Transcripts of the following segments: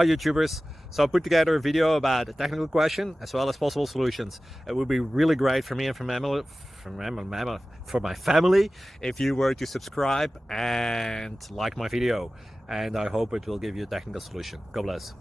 Hi YouTubers! So I put together a video about a technical question as well as possible solutions. It would be really great for me and for my family if you were to subscribe and like my video, and I hope it will give you a technical solution. God bless.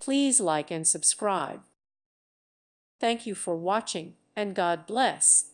Please like and subscribe. Thank you for watching, and God bless.